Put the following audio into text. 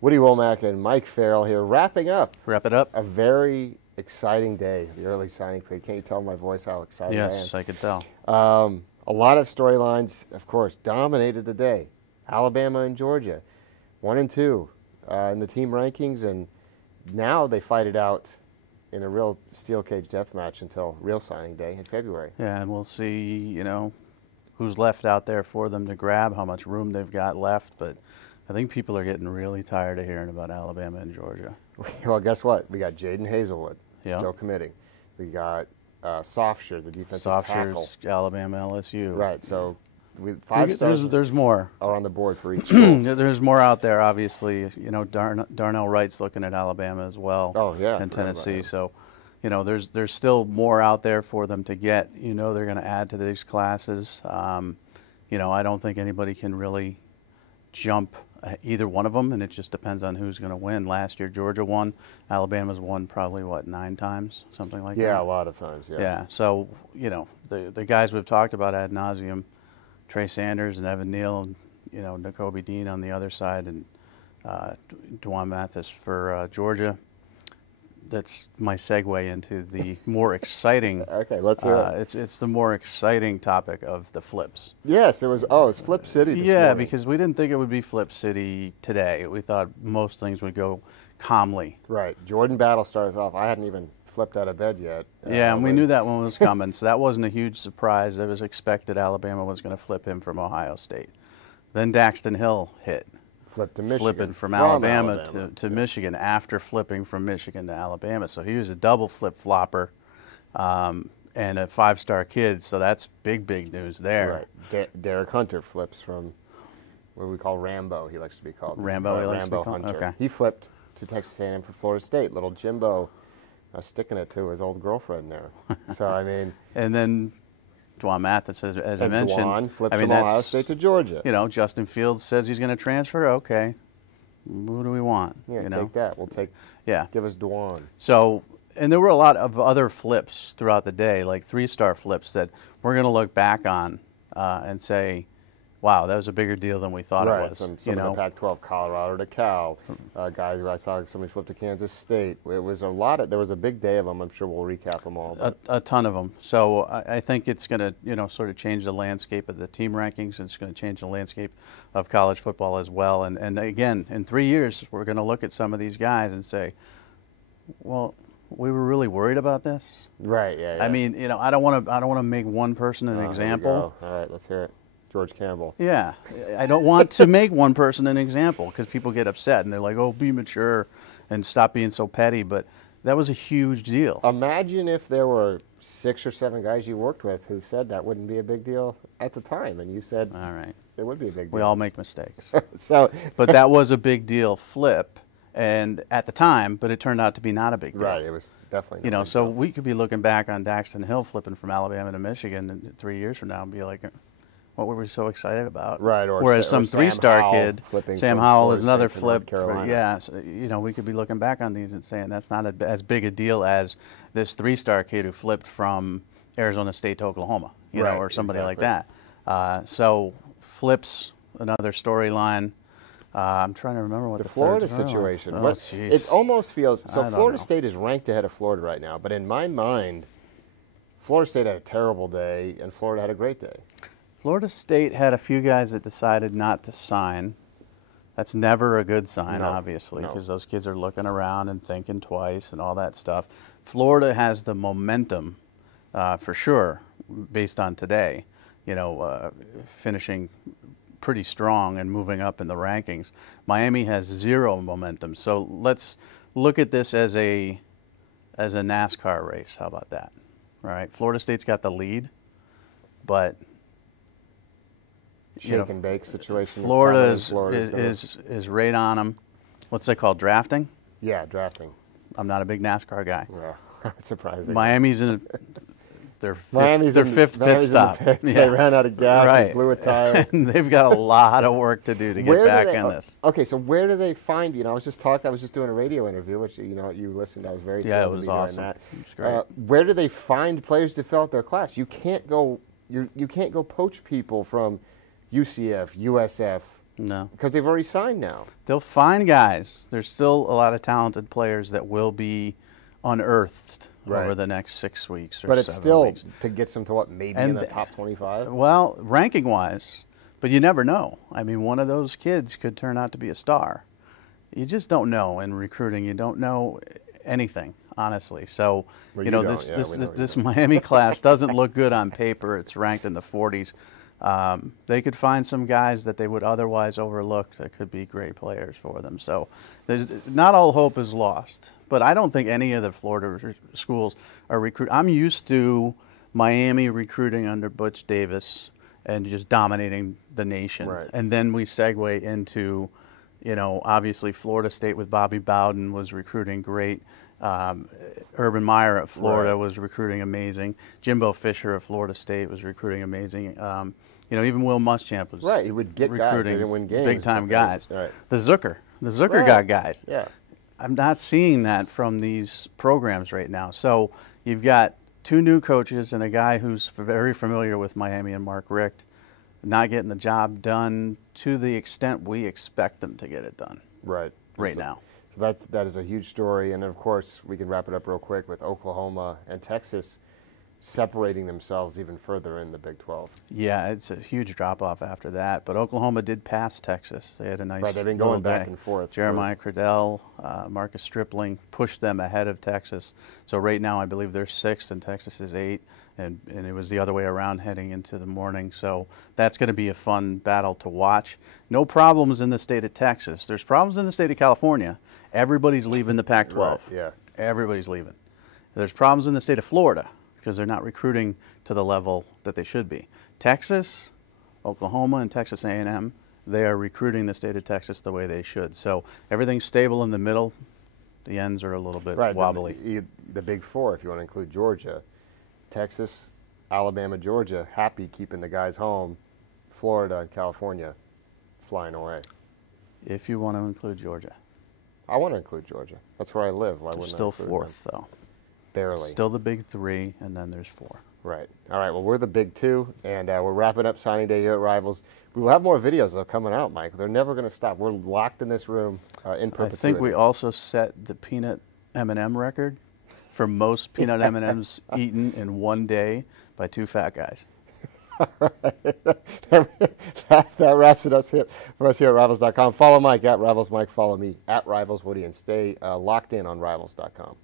Woody Wommack and Mike Farrell here, wrapping up. Wrap it up. A very exciting day, the early signing period. Can't you tell my voice how excited I am? Yes, I could tell. A lot of storylines, of course, dominated the day. Alabama and Georgia, 1 and 2 in the team rankings, and now they fight it out in a real steel cage death match until real signing day in February. Yeah, and we'll see, who's left out there for them to grab, how much room they've got left, but I think people are getting really tired of hearing about Alabama and Georgia. Well, guess what? We got Jaden Hazelwood still committing. We got Softshire, the defensive tackle. Alabama, LSU. Right, so five stars. There's more. Are on the board for each school. There's more out there, obviously. Darnell Wright's looking at Alabama as well. Oh, yeah. And Tennessee. So, there's still more out there for them to get. They're going to add to these classes. I don't think anybody can really jump either one of them, and it just depends on who's going to win. Last year, Georgia won. Alabama's won probably, 9 times? Something like that? Yeah, a lot of times, yeah. Yeah, so, the guys we've talked about ad nauseum, Trey Sanders and Evan Neal, and, Nakobe Dean on the other side, and Dwan Mathis for Georgia. That's my segue into the more exciting. Okay, let's hear it. It's the more exciting topic of the flips. Yes, it was. Oh, it's Flip City this morning. Because we didn't think it would be Flip City today. We thought most things would go calmly. Right. Jordan Battle starts off. I hadn't even flipped out of bed yet. Yeah, and we knew that one was coming, so that wasn't a huge surprise. It was expected Alabama was going to flip him from Ohio State. Then Daxton Hill hit. Flipped to Michigan. Flipping from Alabama to Michigan after flipping from Michigan to Alabama. So he was a double flip-flopper and a 5-star kid, so that's big news there. Right. Derek Hunter flips from what we call Rambo, he likes to be called. Rambo Hunter. Okay. He flipped to Texas A&M for Florida State. Little Jimbo sticking it to his old girlfriend there. So, I mean. And then Dwan Mathis, as I mentioned. Dwan flips from Ohio State to Georgia. Justin Fields says he's going to transfer. Okay. Who do we want? Yeah, take that. We'll take. Yeah. Give us Dwan. So, and there were a lot of other flips throughout the day, like 3-star flips that we're going to look back on and say, wow, that was a bigger deal than we thought it was. Some of the Pac-12, Colorado to Cal, guys. I saw somebody flip to Kansas State. It was a lot of. There was a big day of them. I'm sure we'll recap them all. A ton of them. So I think it's going to, sort of change the landscape of the team rankings, and it's going to change the landscape of college football as well. And again, in 3 years, we're going to look at some of these guys and say, well, we were really worried about this. Right. Yeah. I mean, I don't want to make one person an example. All right, let's hear it. George Campbell. Yeah, I don't want to make one person an example because people get upset and they're like, oh, be mature and stop being so petty. But that was a huge deal. Imagine if there were 6 or 7 guys you worked with who said that wouldn't be a big deal at the time, and you said, all right, it would be a big deal. We all make mistakes. But that was a big deal flip, and at the time, but it turned out to be not a big deal. Right, it was definitely not so we could be looking back on Daxton Hill flipping from Alabama to Michigan 3 years from now and be like, what were we so excited about? Right. Whereas some 3-star kid, Sam Howell is another flip. We could be looking back on these and saying that's not as big a deal as this 3-star kid who flipped from Arizona State to Oklahoma, or somebody like that. So flips, another storyline. I'm trying to remember what the Florida situation. Oh, it almost feels so. Florida State is ranked ahead of Florida right now, but in my mind, Florida State had a terrible day and Florida had a great day. Florida State had a few guys that decided not to sign. That's never a good sign, obviously, because those kids are looking around and thinking twice and all that stuff. Florida has the momentum, for sure, based on today, finishing pretty strong and moving up in the rankings. Miami has 0 momentum. So let's look at this as a NASCAR race. How about that? All right, Florida State's got the lead, but shake and bake situation. Florida is right on them. What's that called? Drafting? Yeah, drafting. I'm not a big NASCAR guy. Yeah, surprising. Miami's in their fifth pit stop. They ran out of gas and blew a tire. And they've got a lot of work to do to get back in this. Okay, so where do they find, I was just doing a radio interview, which, you listened, I was very thrilled it was awesome. That. It was great. Where do they find players to fill out their class? You can't go poach people from UCF, USF, No. Because they've already signed now. They'll find guys. There's still a lot of talented players that will be unearthed over the next 6 weeks or 7 weeks. But it's still to get them to what, maybe in the top 25? Well, ranking-wise, but you never know. I mean, one of those kids could turn out to be a star. You just don't know in recruiting. You don't know anything, honestly. So, well, you know, this Miami class doesn't look good on paper. It's ranked in the 40s. They could find some guys that they would otherwise overlook that could be great players for them. So not all hope is lost. But I don't think any of the Florida schools are recruiting. I'm used to Miami recruiting under Butch Davis and just dominating the nation. Right. And then we segue into, you know, obviously Florida State with Bobby Bowden was recruiting great. Urban Meyer at Florida was recruiting amazing. Jimbo Fisher at Florida State was recruiting amazing. You know, even Will Muschamp was he would get recruiting guys, win games, big-time guys. Right. The Zucker got guys. Yeah. I'm not seeing that from these programs right now. So you've got 2 new coaches and a guy who's very familiar with Miami and Mark Richt not getting the job done to the extent we expect them to get it done right now. So that is a huge story. And, of course, we can wrap it up real quick with Oklahoma and Texas separating themselves even further in the Big 12. Yeah, it's a huge drop-off after that. But Oklahoma did pass Texas. They had a nice they've been going back and forth. Jeremiah Cradell, Marcus Stripling pushed them ahead of Texas. So right now I believe they're 6th and Texas is 8. And it was the other way around heading into the morning. So that's going to be a fun battle to watch. No problems in the state of Texas. There's problems in the state of California. Everybody's leaving the Pac-12. Right, yeah. Everybody's leaving. There's problems in the state of Florida because they're not recruiting to the level that they should be. Texas, Oklahoma, and Texas A&M, they are recruiting the state of Texas the way they should. So everything's stable in the middle. The ends are a little bit wobbly. The Big 4, if you want to include Georgia. Texas, Alabama, Georgia, happy keeping the guys home. Florida and California flying away. If you want to include Georgia. I want to include Georgia. That's where I live. Why wouldn't still I include 4th, them? though. Barely. Still the Big 3, and then there's 4. Right. All right, well, we're the Big 2, and we're wrapping up signing day here at Rivals. We will have more videos, though, coming out, Mike. They're never going to stop. We're locked in this room in perpetuity. I think we also set the peanut M&M record for most peanut M&Ms eaten in one day by 2 fat guys. All right. that wraps it up for us here at Rivals.com. Follow Mike at Rivals Mike. Follow me at Rivals Woody, and stay locked in on Rivals.com.